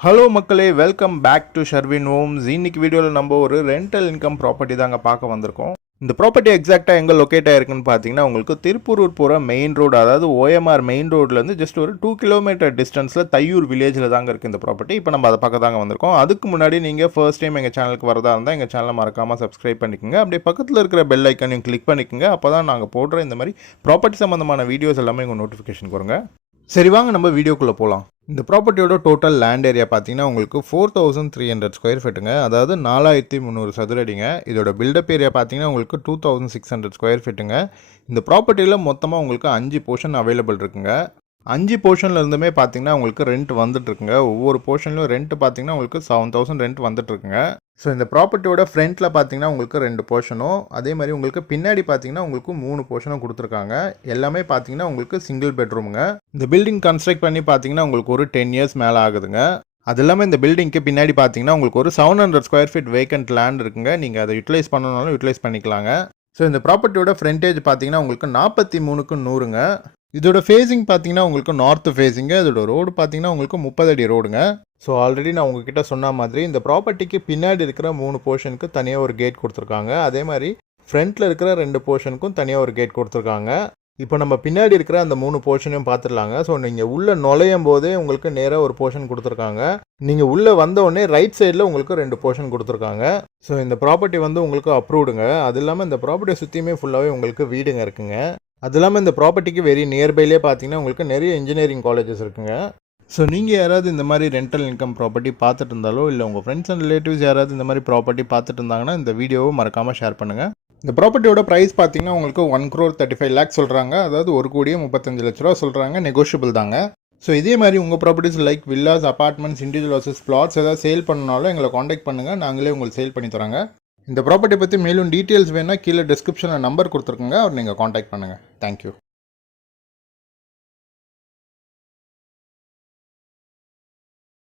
Hello மக்களே, welcome back to Sharvin Homes. இன்னைக்கு வீடியோவில் நம்ம ஒரு ரெண்டல் இன்கம் ப்ராப்பர்ட்டி தாங்க பார்க்க வந்திருக்கோம். இந்த ப்ராப்பர்ட்டி எக்ஸாக்டாக எங்கே லொக்கேட் ஆயிருக்குன்னு பார்த்தீங்கன்னா, உங்களுக்கு திருப்பூரூர் போகிற மெயின் ரோடு, அதாவது ஓஎம்ஆர் மெயின் ரோட்லேருந்து ஜஸ்ட் ஒரு 2 கிலோமீட்டர் டிஸ்டன்ஸில் தையூர் வில்லேஜில் தாங்க இருக்குது இந்த ப்ராப்பர்ட்டி. இப்போ நம்ம அதை பார்க்க தாங்க வந்திருக்கோம். அதுக்கு முன்னாடி நீங்கள் ஃபர்ஸ்ட் டைம் எங்கள் சேனலுக்கு வரதா இருந்தால் எங்கள் சேனலை மறக்காமல் சப்ஸ்கிரைப் பண்ணிக்கோங்க. அப்படியே பக்கத்தில் இருக்கிற பெல் ஐக்கனையும் கிளிக் பண்ணிக்கோங்க. அப்போ தான் நாங்கள் போடுற இந்த மாதிரி ப்ராப்பர்ட்டி சம்மந்தமான வீடியோஸ் எல்லாமே உங்கள் நோட்டிஃபிகேஷன் வருங்க. சரி, வாங்க நம்ம வீடியோக்குள்ளே போகலாம். இந்த ப்ராப்பர்ட்டியோட டோட்டல் லேண்ட் ஏரியா பார்த்தீங்கன்னா உங்களுக்கு 4300 ஸ்கொயர் ஃபீட்டுங்க, அதாவது 4300 சதுரடிங்க. இதோட பில்டப் ஏரியா பார்த்தீங்கன்னா உங்களுக்கு 2600 ஸ்கொயர் ஃபீட்டுங்க. இந்த ப்ராப்பர்ட்டியில் மொத்தமாக உங்களுக்கு 5 போர்ஷன் அவைலபிள் இருக்குங்க. 5 போர்ஷனில் இருந்துமே பார்த்தீங்கன்னா உங்களுக்கு ரெண்ட் வந்துட்டுருக்குங்க. ஒவ்வொரு போர்ஷன்லையும் ரெண்ட் பார்த்தீங்கன்னா உங்களுக்கு 7000 ரெண்ட் வந்துட்டுருக்குங்க. ஸோ இந்த ப்ராப்பர்ட்டியோட ஃப்ரண்ட்டில் பார்த்தீங்கன்னா உங்களுக்கு 2 போர்ஷனும், அதே மாதிரி உங்களுக்கு பின்னாடி பார்த்தீங்கன்னா உங்களுக்கு 3 போர்ஷனும் கொடுத்துருக்காங்க. எல்லாமே பார்த்தீங்கன்னா உங்களுக்கு சிங்கிள் பெட்ரூமுங்க. இந்த பில்டிங் கன்ஸ்ட்ரக்ட் பண்ணி பார்த்தீங்கன்னா உங்களுக்கு ஒரு 10 இயர்ஸ் மேலே ஆகுதுங்க. அது இல்லாமல் இந்த பில்டிங்க்கு பின்னாடி பார்த்தீங்கன்னா உங்களுக்கு ஒரு 700 ஸ்கொயர் ஃபீட் வேக்கண்ட் லேண்ட் இருக்குங்க. நீங்கள் அதை யூட்டிலைஸ் பண்ணணும்னாலும் யூட்டிலைஸ் பண்ணிக்கலாங்க. ஸோ இந்த ப்ராப்பர்ட்டியோட ஃப்ரண்டேஜ் பார்த்தீங்கன்னா உங்களுக்கு 43க்கு 100ங்க. இதோட ஃபேஸிங் பார்த்தீங்கன்னா உங்களுக்கு நார்த் ஃபேஸிங்க. இதோட ரோடு பார்த்தீங்கன்னா உங்களுக்கு 30 அடி ரோடுங்க. ஸோ ஆல்ரெடி நான் உங்ககிட்ட சொன்ன மாதிரி இந்த ப்ராப்பர்ட்டிக்கு பின்னாடி இருக்கிற 3 போர்ஷனுக்கு தனியாக ஒரு கேட் கொடுத்துருக்காங்க. அதே மாதிரி ஃப்ரண்ட்டில் இருக்கிற 2 போர்ஷனுக்கும் தனியாக ஒரு கேட் கொடுத்துருக்காங்க. இப்போ நம்ம பின்னாடி இருக்கிற அந்த 3 போர்ஷனையும் பார்த்துடலாங்க. ஸோ நீங்கள் உள்ளே நுழையும் போதே உங்களுக்கு நேராக ஒரு போர்ஷன் கொடுத்துருக்காங்க. நீங்கள் உள்ளே வந்த உடனே ரைட் சைடில் உங்களுக்கு 2 போர்ஷன் கொடுத்துருக்காங்க. ஸோ இந்த ப்ராப்பர்ட்டி வந்து உங்களுக்கு அப்ரூவ்டுங்க. அது இல்லாமல் இந்த ப்ராப்பர்ட்டியை சுற்றியுமே ஃபுல்லாகவே உங்களுக்கு வீடுங்க இருக்குங்க. அது இல்லாமல் இந்த ப்ராப்பர்ட்டிக்கு வெரி நியர்பைலே பார்த்தீங்கன்னா உங்களுக்கு நிறைய இன்ஜினியரிங் காலேஜஸ் இருக்குங்க. ஸோ நீங்கள் யாராவது இந்த மாதிரி ரெண்டல் இன்கம் ப்ராப்பர்ட்டி பார்த்துட்டு இருந்தாலோ, இல்லை உங்கள் ஃப்ரெண்ட்ஸ் அண்ட் ரிலேட்டிவ்ஸ் யாராவது இந்த மாதிரி ப்ராப்பர்ட்டி பார்த்துட்டு இருந்தாங்கன்னா இந்த வீடியோவை மறக்காமல் ஷேர் பண்ணுங்கள். இந்த ப்ராப்பர்ட்டியோட ப்ரைஸ் பார்த்தீங்கன்னா உங்களுக்கு 1,35,00,000 சொல்கிறாங்க. அதாவது 1,35,00,000 சொல்கிறாங்க. நெகோஷியபிள் தாங்க. ஸோ இதே மாதிரி உங்கள் properties like villas, apartments, individual houses, flats ஏதாவது சேல் பண்ணனாலும் எங்களை காண்டாக்ட் பண்ணுங்கள். நாங்களே உங்களுக்கு சேல் பண்ணி தராங்க. இந்த ப்ராப்பர்ட்டி பற்றி மேலும் டீட்டெயில்ஸ் வேணால் கீழே டிஸ்கிரிப்ஷனில் நம்பர் கொடுத்துருக்குங்க. அவர் நீங்கள் காண்டாக்ட் பண்ணுங்கள். தேங்க்யூ.